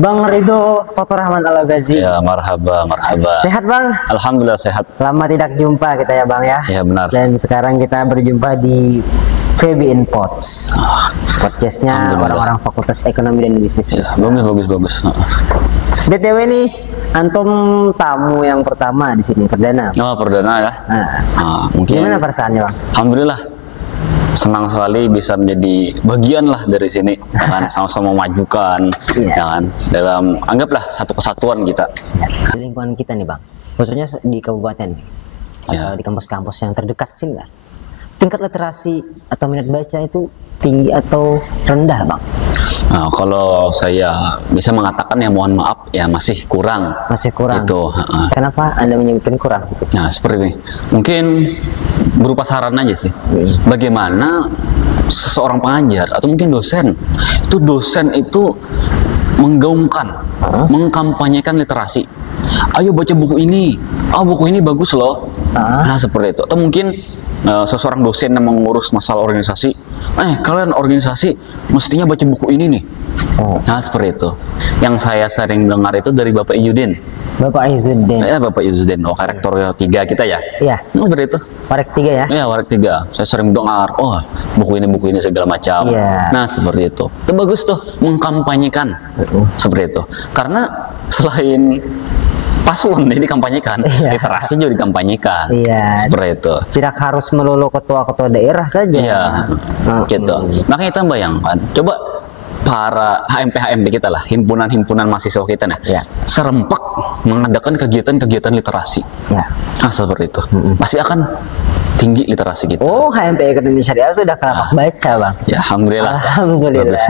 Bang Ridho Fatur Rahman Al-Ghazi. Ya, marhaba, marhaba. Sehat Bang? Alhamdulillah sehat. Lama tidak jumpa kita ya Bang ya. Ya benar. Dan sekarang kita berjumpa di VB in Pods. Podcastnya orang-orang Fakultas Ekonomi dan Bisnis. Ya, bagus. BTW nih, antum tamu yang pertama di sini, perdana. Oh, perdana ya. Mungkin. Gimana perasaannya Bang? Alhamdulillah. Senang sekali bisa menjadi bagian lah dari sini, ya kan? Sama-sama memajukan, ya kan? Dalam anggaplah satu kesatuan kita. Ya, di lingkungan kita nih Bang, khususnya di kabupaten nih, atau di kampus-kampus yang terdekat sini lah, tingkat literasi atau minat baca itu tinggi atau rendah Bang? Nah, kalau saya bisa mengatakan ya mohon maaf ya masih kurang. Masih kurang. Itu. Kenapa Anda menyebutkan kurang? Nah seperti ini. Mungkin berupa saran aja sih. Bagaimana seseorang pengajar atau mungkin dosen itu menggaungkan, mengkampanyekan literasi. Ayo baca buku ini. Buku ini bagus loh. Nah seperti itu. Atau mungkin seseorang dosen yang mengurus masalah organisasi, kalian organisasi mestinya baca buku ini nih. Nah seperti itu. Yang saya sering dengar itu dari Bapak Izzuddin. Bapak Izzuddin. Bapak Izzuddin, rektor 3 kita ya. Iya. Seperti itu. Warek 3 ya. Iya, Warek 3. Saya sering dengar, buku ini segala macam. Nah seperti itu. Itu bagus tuh mengkampanyekan. Seperti itu. Karena selain paslon ini dikampanyekan, literasi juga dikampanyekan. Seperti itu. Tidak harus melulu ketua-ketua daerah saja. Iya, gitu. Makanya kita bayangkan, coba para HMP kita lah, himpunan mahasiswa kita nih, serempak mengadakan kegiatan-kegiatan literasi. Nah, seperti itu. Pasti akan tinggi literasi kita. HMP Ekonomi Syariah sudah kelapak baca Bang. Ya, alhamdulillah. Alhamdulillah.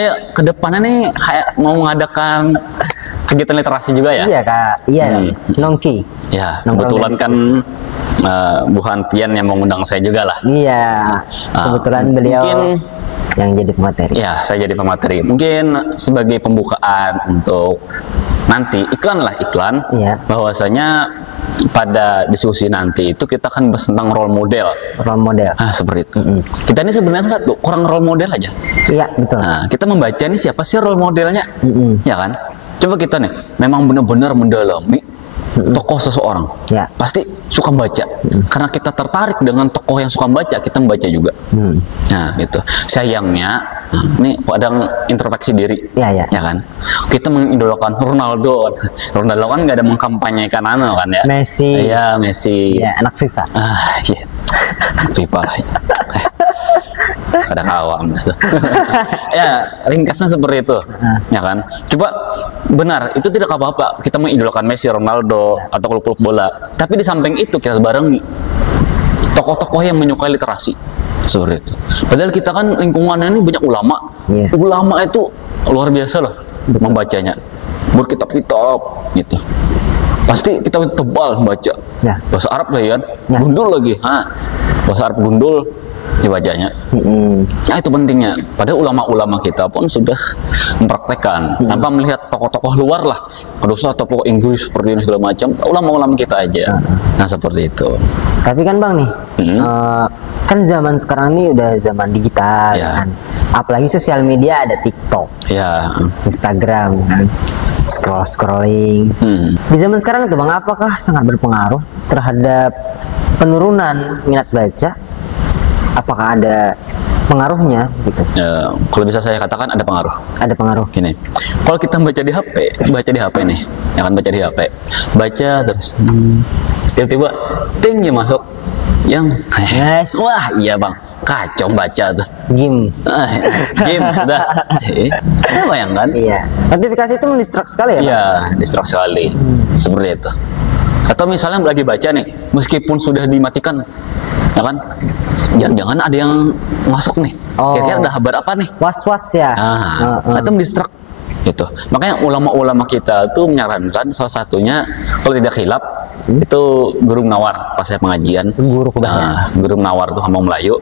Ya, kedepannya nih mau mengadakan kegiatan literasi juga ya? Iya Kak, Nongki. Ya, kebetulan kan Bu Hantian yang mengundang saya juga lah. Iya, kebetulan beliau mungkin yang jadi pemateri. Ya, saya jadi pemateri. Mungkin sebagai pembukaan untuk nanti iklan, bahwasanya pada diskusi nanti itu kita akan bahas tentang role model. Seperti itu. Kita ini sebenarnya kurang role model aja. Iya, betul. Nah, kita membaca nih siapa sih role modelnya, ya kan? Coba kita nih, memang benar-benar mendalami tokoh seseorang, pasti suka baca. Karena kita tertarik dengan tokoh yang suka baca, kita membaca juga. Nah, gitu. Sayangnya, ini kadang introspeksi diri, ya kan? Kita mengidolakan Ronaldo kan nggak ada mengkampanyekan kan ya? Messi. Iya, Messi. Ya, anak FIFA. FIFA. Kadang awam. Ya, ringkasnya seperti itu, ya kan? Coba benar, itu tidak apa-apa kita mengidolakan Messi, Ronaldo, atau klub-klub bola. Tapi di samping itu kita barengi tokoh-tokoh yang menyukai literasi, seperti itu. Padahal kita kan lingkungannya ini banyak ulama. Ulama itu luar biasa loh membacanya, berkitab-kitab gitu. Pasti kita tebal membaca. Bahasa Arab lah kan, gundul lagi. Bahasa Arab gundul dibacanya. Ya itu pentingnya. Padahal ulama-ulama kita pun sudah mempraktekkan tanpa melihat tokoh-tokoh luar lah. Kalau usah tokoh Inggris seperti ini segala macam, ulama-ulama kita aja. Nah seperti itu. Tapi kan Bang nih, kan zaman sekarang ini udah zaman digital, kan. Apalagi sosial media ada TikTok, Instagram, kan. Scrolling. Di zaman sekarang itu Bang, apakah sangat berpengaruh terhadap penurunan minat baca? Apakah ada pengaruhnya gitu? Kalau bisa saya katakan ada pengaruh. Ada pengaruh. Gini, kalau kita baca di HP nih, ya kan, baca di HP, baca terus, tiba-tiba ting ya masuk, yang wah iya Bang, kacau baca tuh. Game sudah. Bayangkan. Iya. Notifikasi itu mendistract sekali ya? Iya, distract sekali. Seperti itu. Atau misalnya lagi baca nih, meskipun sudah dimatikan, ya kan, jangan-jangan ada yang masuk nih. Kira-kira ada kabar apa nih? Was-was ya. Itu mendistract gitu. Makanya ulama-ulama kita tuh menyarankan salah satunya, kalau tidak khilaf, itu Guru Nawar pas saya pengajian. Guru Nawar tuh Hamba Melayu.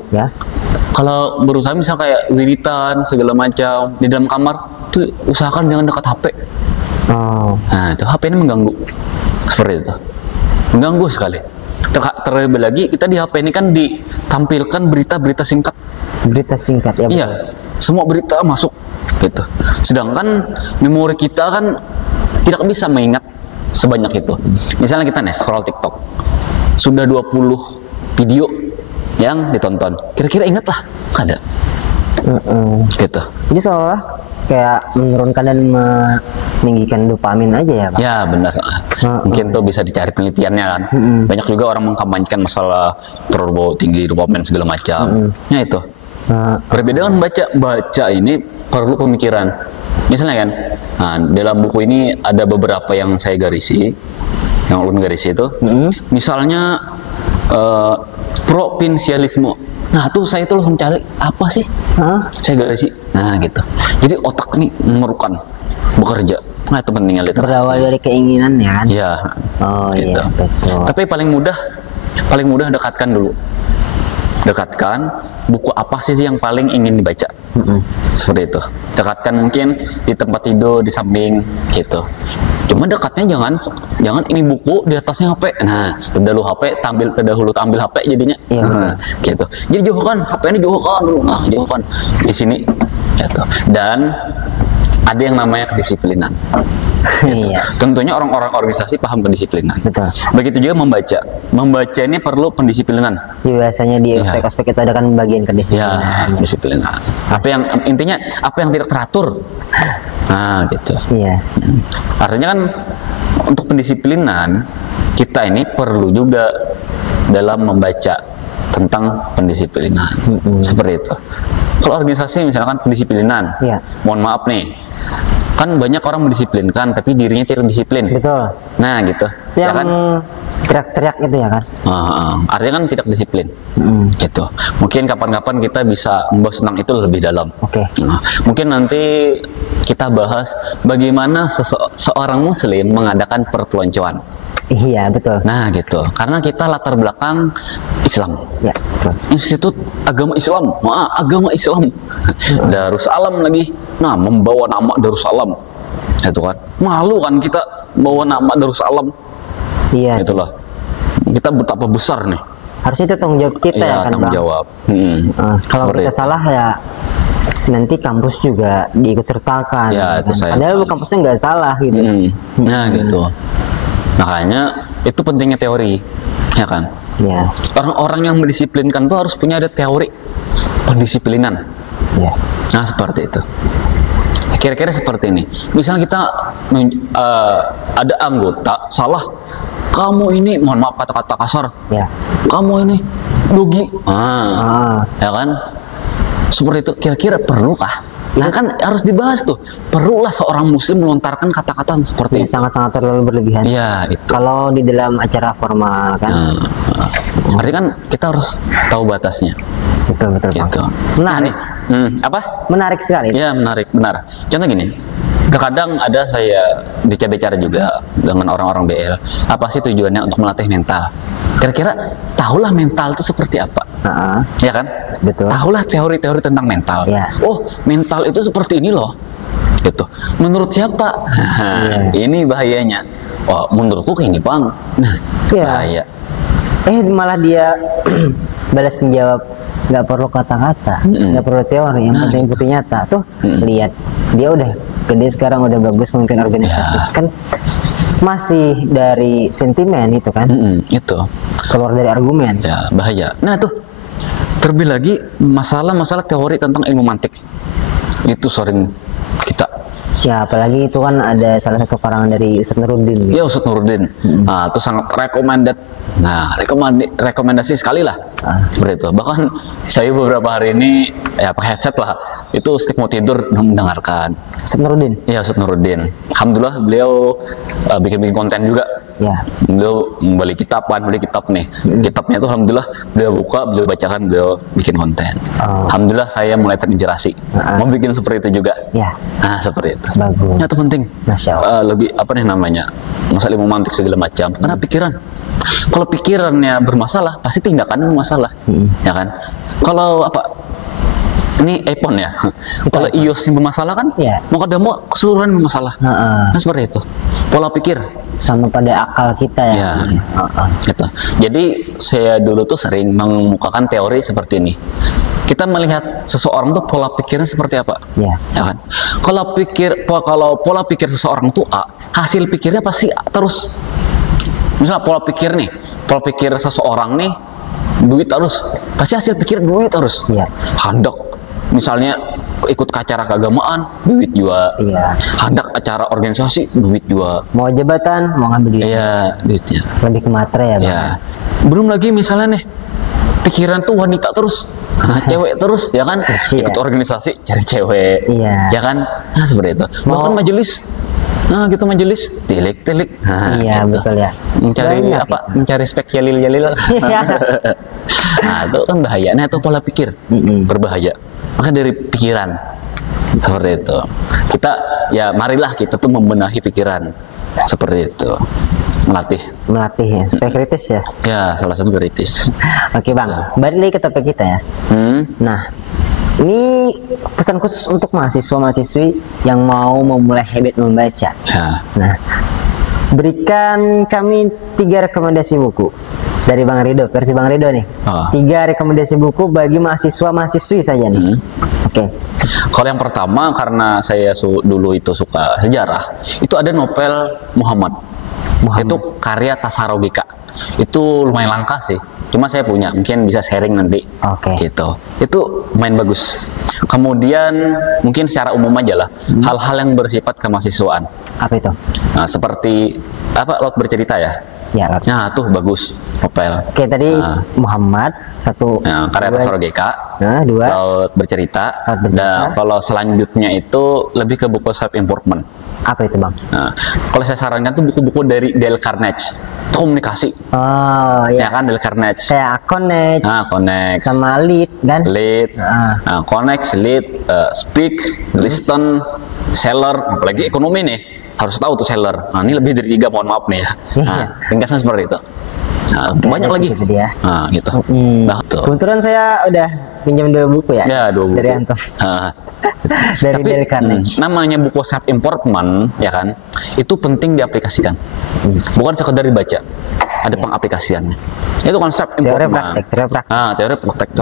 Kalau berusaha misal kayak wiritan segala macam di dalam kamar tuh usahakan jangan dekat HP. Nah, itu HP ini mengganggu. Seperti itu. Mengganggu sekali. Terlebih lagi kita di HP ini kan ditampilkan berita-berita singkat. Berita singkat ya. Iya. semua berita masuk gitu. Sedangkan memori kita kan tidak bisa mengingat sebanyak itu. Misalnya kita nih scroll TikTok, sudah 20 video yang ditonton, kira-kira ingat lah? Ada. Gitu. Jadi seolah kayak menurunkan dan meninggikan dopamin aja ya Pak? Ya benar. Mungkin tuh bisa dicari penelitiannya kan. Banyak juga orang mengkampanyekan masalah turbo tinggi dopamin segala macam. Ya itu. Berbeda dengan baca ini perlu pemikiran. Misalnya kan, nah, dalam buku ini ada beberapa yang saya garisi, yang ulun garisi itu. Misalnya provinsialisme. Nah tuh saya tuh mencari apa sih? Saya garisi. Nah gitu. Jadi otak ini memerlukan bekerja. Nah itu pentingnya literasi. Berawal dari keinginan ya kan? Iya. Oh gitu. iya betul. Tapi paling mudah dekatkan dulu. Dekatkan buku apa sih yang paling ingin dibaca. Seperti itu. Dekatkan mungkin di tempat tidur, di samping gitu. Cuma dekatnya jangan ini buku di atasnya HP. Nah, terdahulu HP, terdahulu ambil HP jadinya. Gitu. Jadi jauhkan HP ini, jauhkan dulu. Nah, jauhkan di sini gitu. Dan ada yang namanya kedisiplinan. Gitu. Tentunya orang-orang organisasi paham kedisiplinan. Betul. Begitu juga membaca. Membaca ini perlu pendisiplinan. Biasanya di aspek-aspek itu ada kan bagian kedisiplinan. Ya, disiplinan. Apa yang intinya apa yang tidak teratur. Nah, gitu. Iya. Artinya kan untuk pendisiplinan kita ini perlu juga dalam membaca tentang pendisiplinan. Seperti itu. Kalau organisasi misalkan pendisiplinan, mohon maaf nih, kan banyak orang mendisiplinkan tapi dirinya tidak disiplin. Betul. Nah gitu. Itu yang kan teriak-teriak itu ya kan? Artinya kan tidak disiplin. Gitu. Mungkin kapan-kapan kita bisa membahas tentang itu lebih dalam. Mungkin nanti kita bahas bagaimana seorang muslim mengadakan perpeloncoan. Iya betul. Nah gitu, karena kita latar belakang Islam. Ya betul. Institut Agama Islam, agama Islam. Darussalam lagi. Nah membawa nama Darussalam, itu kan malu kan kita bawa nama Darussalam. Iya. Itulah. Kita betapa besar nih. Harusnya itu tanggung jawab kita ya kan tanggung Bang. jawab. Kalau kita salah ya nanti kampus juga diikut sertakan. Ya, itu saya padahal kampusnya nggak salah gitu. Nah gitu. Makanya itu pentingnya teori, ya kan? Ya. Orang-orang yang mendisiplinkan tuh harus punya ada teori pendisiplinan. Ya. Nah seperti itu. Kira-kira seperti ini. Misalnya kita ada anggota salah, kamu ini mohon maaf kata-kata kasar. Ya. Kamu ini dogi. Ya kan? Seperti itu. Kira-kira perlukah? Nah kan harus dibahas tuh, perlulah seorang muslim melontarkan kata-kata seperti itu. Sangat-sangat terlalu berlebihan. Iya itu. Kalau di dalam acara formal kan. Artinya kan kita harus tahu batasnya. Betul gitu. Menarik. Apa? Menarik sekali. Ya menarik, benar. Contoh gini, terkadang ada saya bicara juga dengan orang-orang BL. Apa sih tujuannya untuk melatih mental? Kira-kira tahulah mental itu seperti apa? Ya kan? Betul. Tahulah teori-teori tentang mental. Oh, mental itu seperti ini loh. Gitu. Menurut siapa? Ini bahayanya. Oh, menurutku kayak ini Bang. Nah, bahaya. Malah dia balas menjawab, nggak perlu kata-kata, nggak perlu teori, yang penting bukti nyata. Tuh lihat, dia udah gede sekarang, udah bagus memimpin organisasi. Kan masih dari sentimen itu kan? Itu keluar dari argumen. Ya bahaya. Nah tuh terlebih lagi masalah teori tentang ilmu mantik itu sering kita. Ya apalagi itu kan ada salah satu karangan dari Ustadz Nuruddin. Ya Ustadz Nuruddin. Nah itu sangat recommended. Nah rekomendasi sekali lah. Seperti itu. Bahkan saya beberapa hari ini ya pakai headset lah. Itu setiap mau tidur mendengarkan. Ustadz Nuruddin. Ya Ustadz Nuruddin. Alhamdulillah beliau bikin konten juga. Ya. Beliau beli kitab nih. Kitabnya itu alhamdulillah beliau buka, beliau bacakan, beliau bikin konten. Alhamdulillah saya mulai terinspirasi. Mau bikin seperti itu juga. Ya. Nah seperti itu. Bagus. Itu penting. Masya Allah. Lebih apa nih namanya? Masalah ilmu mantik segala macam. Karena pikiran. Kalau pikirannya bermasalah, pasti tindakannya bermasalah. Ya kan? Kalau apa? Ini iPhone ya. Kalau iOS yang bermasalah kan, mau kadang keseluruhan bermasalah. Nah seperti itu. Pola pikir sama pada akal kita ya. Gitu. Jadi saya dulu tuh sering mengemukakan teori seperti ini. kita melihat seseorang tuh pola pikirnya seperti apa, ya kan? Kalau pola pikir seseorang tuh A, hasil pikirnya pasti A terus. Misalnya pola pikir seseorang nih duit terus, pasti hasil pikir duit terus. Iya. Hendak misalnya ikut acara keagamaan, duit juga. Iya. Hendak acara organisasi, duit juga. Mau jabatan, mau ngambil duit. Iya, duitnya. Lebih ke materai ya, Bang. Ya. Belum lagi misalnya nih, pikiran tuh wanita terus, cewek terus, ya kan? Ikut organisasi, cari cewek, ya kan? Nah, seperti itu. Bahkan majelis, nah gitu majelis, tilik. Iya, gitu. Betul ya. Mencari banyak apa? Gitu. Mencari spek jalil. Nah, itu kan bahaya. Nah, itu pola pikir berbahaya. Maka dari pikiran seperti itu. Kita ya marilah kita tuh membenahi pikiran seperti itu. Melatih ya, supaya kritis ya. Ya, salah satu kritis. Oke, Bang. Balik lagi ke topik kita ya. Nah, ini pesan khusus untuk mahasiswa-mahasiswi yang mau memulai habit membaca. Ya. Nah, berikan kami 3 rekomendasi buku dari Bang Rido, versi Bang Rido nih. 3 rekomendasi buku bagi mahasiswa-mahasiswi saja nih. Oke. Kalau yang pertama, karena saya dulu itu suka sejarah, itu ada novel Muhammad. Itu karya Tasarogika. Itu lumayan langka sih. Cuma saya punya, mungkin bisa sharing nanti. Gitu. Itu lumayan bagus. Kemudian mungkin secara umum aja lah, hal-hal yang bersifat kemahasiswaan. Apa itu? Nah, seperti apa, Laut Bercerita ya? Ya, nah tuh bagus novel. Oke, tadi Muhammad satu. Nah, karya Tasarogika. Nah, 2. Laut Bercerita. Dan kalau selanjutnya itu lebih ke buku self improvement. Apa itu, Bang? Nah, kalau saya sarankan tuh buku-buku dari Dale Carnegie. Itu komunikasi. Oh, iya. Ya kan, Dale Carnegie. Kayak Connect. Nah, Connect. Sama Lead, kan? Lead. Nah, Connect, Lead, Speak, Listen, Seller. Apalagi ekonomi nih. Harus tahu tuh seller. Nah, ini lebih dari 3, mohon maaf nih ya. Nah, ringkasnya seperti itu. Nah, banyak lagi. Nah, gitu. Nah, kebetulan saya udah pinjam 2 buku ya. Ya, 2 buku. Dari Anton. Dari Dale Carnegie. Namanya buku self improvement, ya kan? Itu penting diaplikasikan. Bukan sekedar dibaca. Ada pengaplikasiannya. Itu konsep improvement. Teori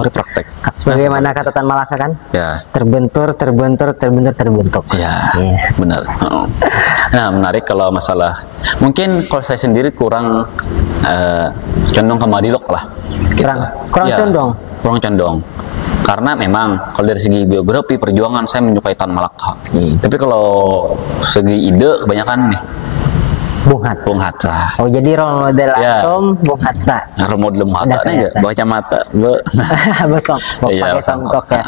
praktek. Sebagaimana kata Tan Malaka kan? Ya. Terbentur. Ya, benar. Nah, menarik kalau masalah. Mungkin kalau saya sendiri kurang condong ke Madilog lah. Gitu. Kurang condong. Kurang condong. Karena memang kalau dari segi biografi perjuangan saya menyukai Tan Malaka. Tapi kalau segi ide kebanyakan nih Bung Hatta. Oh, jadi role model Atom Bung Hatta. Role model Bung Hatta nih ya, baca mata. Besok pakai songkok ya.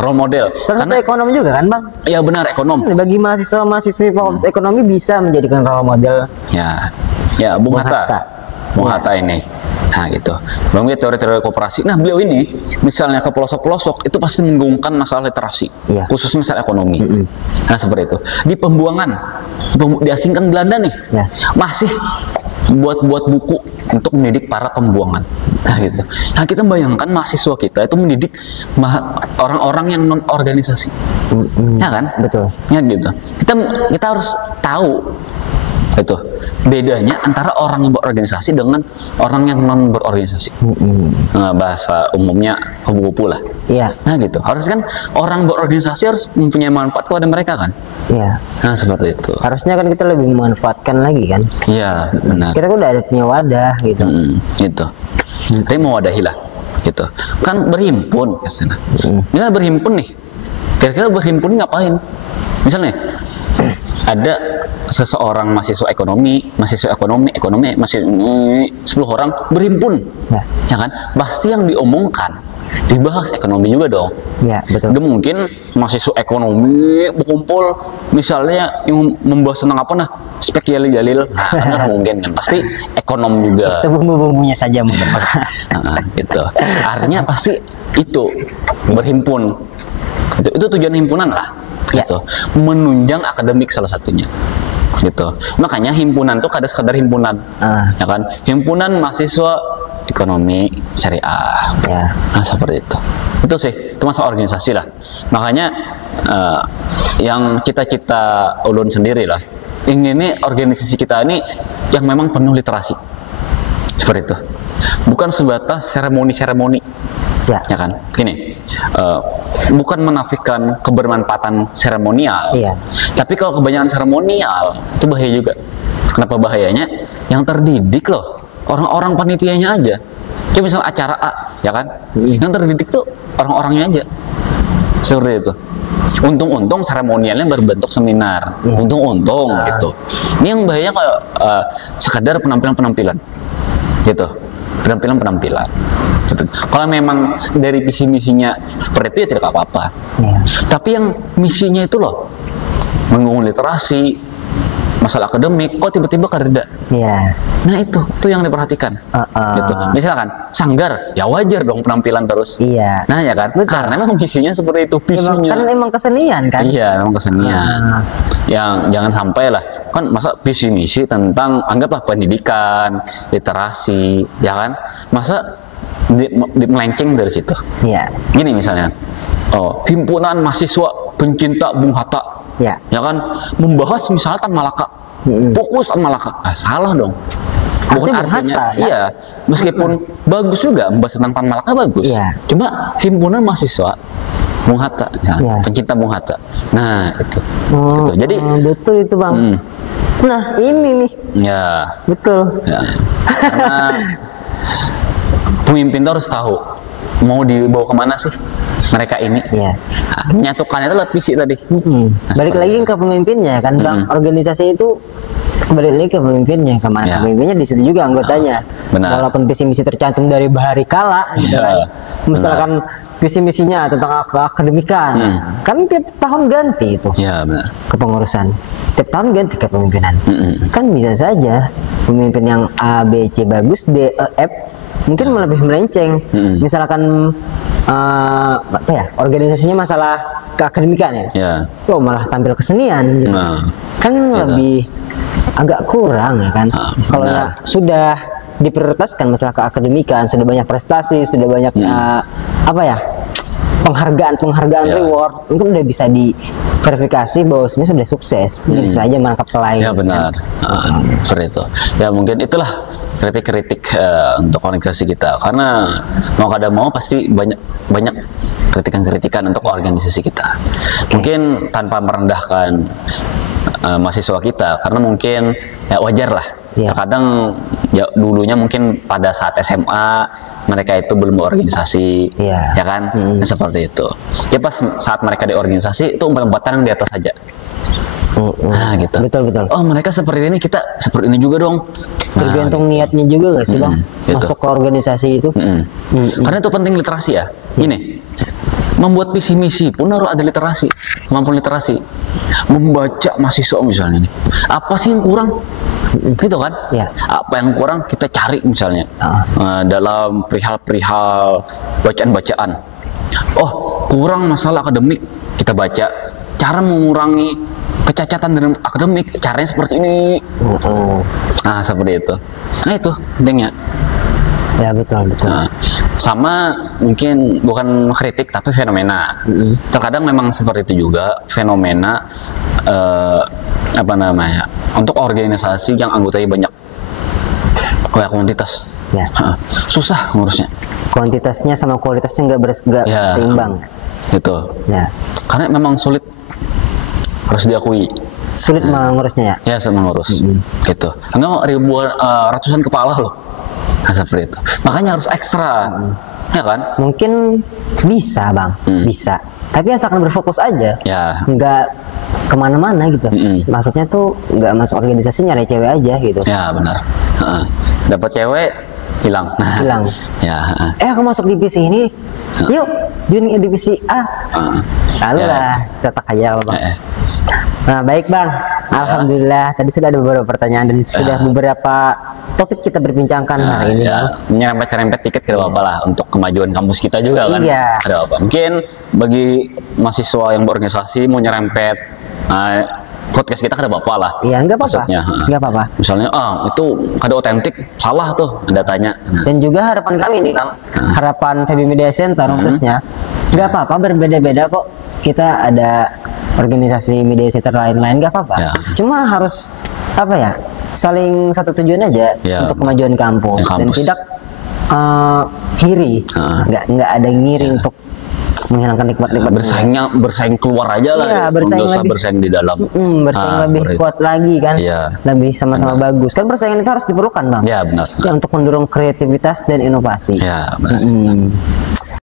Role model. Karena ekonomi juga kan, Bang? Iya, benar, ekonom. Bagi mahasiswa-mahasiswi fakultas ekonomi bisa menjadikan role model. Ya, Bung Hatta. Bung Hatta ini. Nah, gitu. Belum teori-teori koperasi. Nah, beliau ini misalnya ke pelosok-pelosok itu pasti menggaungkan masalah literasi, khususnya masalah ekonomi. Nah, seperti itu. Di pembuangan, diasingkan Belanda nih, masih buat buku untuk mendidik para pembuangan. Nah, gitu. Nah, kita bayangkan mahasiswa kita itu mendidik orang-orang yang non organisasi. Ya kan? Betul. Ya gitu. Kita harus tahu itu bedanya antara orang yang berorganisasi dengan orang yang non berorganisasi. Nah, bahasa umumnya kupu-kupu lah. Iya. Nah, gitu. Harus kan orang berorganisasi harus mempunyai manfaat kepada mereka kan. Iya. Nah, seperti itu. Harusnya kan kita lebih memanfaatkan lagi kan. Iya, benar. Kita kan udah ada punya wadah gitu. Gitu. Tapi mau wadahi lah. Gitu. Kan berhimpun ke sana. Misalnya berhimpun nih. Kira-kira berhimpun ngapain? Misalnya ada seseorang mahasiswa ekonomi, masih 10 orang berhimpun, ya kan? Pasti yang diomongkan dibahas ekonomi juga dong. Ya, betul. Gak mungkin mahasiswa ekonomi berkumpul misalnya yang membahas tentang apa spek jalil, nah, mungkin kan pasti ekonom juga. Itu bumbu-bumbunya saja mungkin. Gitu. Artinya pasti itu berhimpun. Itu tujuan himpunan lah. Gitu. Menunjang akademik salah satunya. Gitu. Makanya himpunan tuh kada sekadar himpunan, ya kan? Himpunan mahasiswa ekonomi syariah. Nah, seperti itu. Itu sih, itu masalah organisasi lah. Makanya yang cita-cita ulun sendiri lah, ini organisasi kita ini yang memang penuh literasi. Seperti itu. Bukan sebatas seremoni-seremoni. Ya kan? Gini. bukan menafikan kebermanfaatan seremonial, tapi kalau kebanyakan seremonial itu bahaya juga. Kenapa bahayanya? Yang terdidik loh, orang-orang panitianya aja. Kayak misal acara A, ya kan? Yang terdidik tuh orang-orangnya aja. Seperti itu. Untung-untung seremonialnya berbentuk seminar. Untung-untung gitu. Ini yang bahayanya kalau sekadar penampilan-penampilan, gitu. Penampilan-penampilan. Gitu. Kalau memang dari visi misinya seperti itu ya tidak apa-apa. Tapi yang misinya itu loh, membangun literasi, masalah akademik, kok tiba-tiba kereda? Nah itu yang diperhatikan. Gitu. Misalkan sanggar, ya wajar dong penampilan terus. Nah ya kan, karena memang misinya seperti itu, visinya. Kan emang kesenian kan? Iya, memang kesenian. Yang jangan sampai lah, kan masa visi misi tentang anggaplah pendidikan, literasi, ya kan? Masa melenceng dari situ. Gini misalnya, himpunan mahasiswa pencinta Bung Hatta. Ya kan, membahas misalnya Tan Malaka, fokus Tan Malaka, salah dong. Bukan artinya, iya, meskipun bagus juga membahas tentang Tan Malaka bagus, cuma himpunan mahasiswa Bung Hatta, misalnya, pencinta Bung Hatta. Nah itu, gitu. Jadi betul itu Bang. Nah ini nih, betul. Karena pemimpin itu harus tahu mau dibawa kemana sih mereka ini. Menyatukannya itu lewat visi tadi. Balik lagi ke pemimpinnya kan Bang. Organisasi itu kembali lagi ke pemimpinnya, kemana pemimpinnya di situ juga anggotanya. Walaupun visi misi tercantum dari bahari kala gitu kan. Misalkan visi misinya tentang akademikan, kan tiap tahun ganti itu. Kepengurusan tiap tahun ganti kepemimpinan. Kan bisa saja pemimpin yang A, B, C bagus, D, E, F mungkin lebih melenceng. Misalkan apa ya, organisasinya masalah keakademikan kok malah tampil kesenian gitu. Kan lebih agak kurang ya kan. Kalau sudah diprioritaskan masalah keakademikan, sudah banyak prestasi, sudah banyak apa ya, penghargaan reward, mungkin udah bisa diverifikasi bahwasanya sudah sukses, bisa saja menangkap lain. Benar. Seperti itu. Ya mungkin itulah kritik-kritik untuk organisasi kita, karena mau kada mau pasti banyak kritikan-kritikan untuk organisasi kita. Mungkin tanpa merendahkan mahasiswa kita, karena mungkin ya wajar lah. Terkadang ya dulunya mungkin pada saat SMA mereka itu belum berorganisasi, ya kan, seperti itu. Ya pas saat mereka di organisasi itu umpatan yang di atas saja. Nah gitu. Betul. Oh mereka seperti ini, kita seperti ini juga dong. Tergantung niatnya juga nggak sih Bang, masuk ke organisasi itu. Karena itu penting literasi ya. Gini, membuat visi misi pun harus ada literasi, kemampuan literasi. Membaca mahasiswa misalnya nih, apa sih yang kurang? Gitu kan? Apa yang kurang kita cari misalnya dalam perihal bacaan-bacaan. Oh kurang masalah akademik, kita baca cara mengurangi kecacatan dalam akademik, caranya seperti ini. Nah seperti itu. Nah itu pentingnya. Ya betul. Sama mungkin bukan kritik tapi fenomena. Terkadang memang seperti itu juga fenomena apa namanya, untuk organisasi yang anggotanya banyak, kayak kuantitas. Susah ngurusnya. Kuantitasnya sama kualitasnya nggak seimbang. Gitu. Karena memang sulit, harus diakui. Sulit mengurusnya ya? Sulit mengurus. Gitu. Karena ribuan, ratusan kepala loh. Nah, seperti itu. Makanya harus ekstra, ya kan? Mungkin bisa Bang, bisa. Tapi asalkan berfokus aja, nggak kemana-mana gitu. Maksudnya tuh nggak masuk organisasi nyari cewek aja gitu. Ya benar. Dapat cewek hilang. Aku masuk divisi ini, yuk join divisi A. Lalu lah cetak aja Bang. Nah baik Bang, alhamdulillah tadi sudah ada beberapa pertanyaan dan sudah beberapa topik kita berbincangkan hari ini Bang. Nyerempet-nyerempet dikit gak apa-apa lah, untuk kemajuan kampus kita juga kan. Ada apa? Mungkin bagi mahasiswa yang berorganisasi mau nyerempet podcast kita kada apa-apa lah. Nggak apa-apa. Nggak apa-apa. Misalnya, itu kada otentik, salah tuh datanya. Dan juga harapan kami nih Bang, harapan FEB Media Center khususnya, nggak apa-apa, berbeda-beda kok. Kita ada organisasi media center lain-lain, nggak apa-apa. Cuma harus apa ya, saling satu tujuan aja untuk kemajuan kampus. Dan tidak ngiri, nggak ada ngiri untuk menghilangkan nikmat-nikmat. Bersaing keluar aja lah. Iya, bersaing di dalam. Bersaing lebih kuat lagi kan. Iya. Lebih sama-sama bagus. Kan persaingan itu harus diperlukan, Bang. Iya, benar. Ya, untuk mendorong kreativitas dan inovasi. Iya, benar.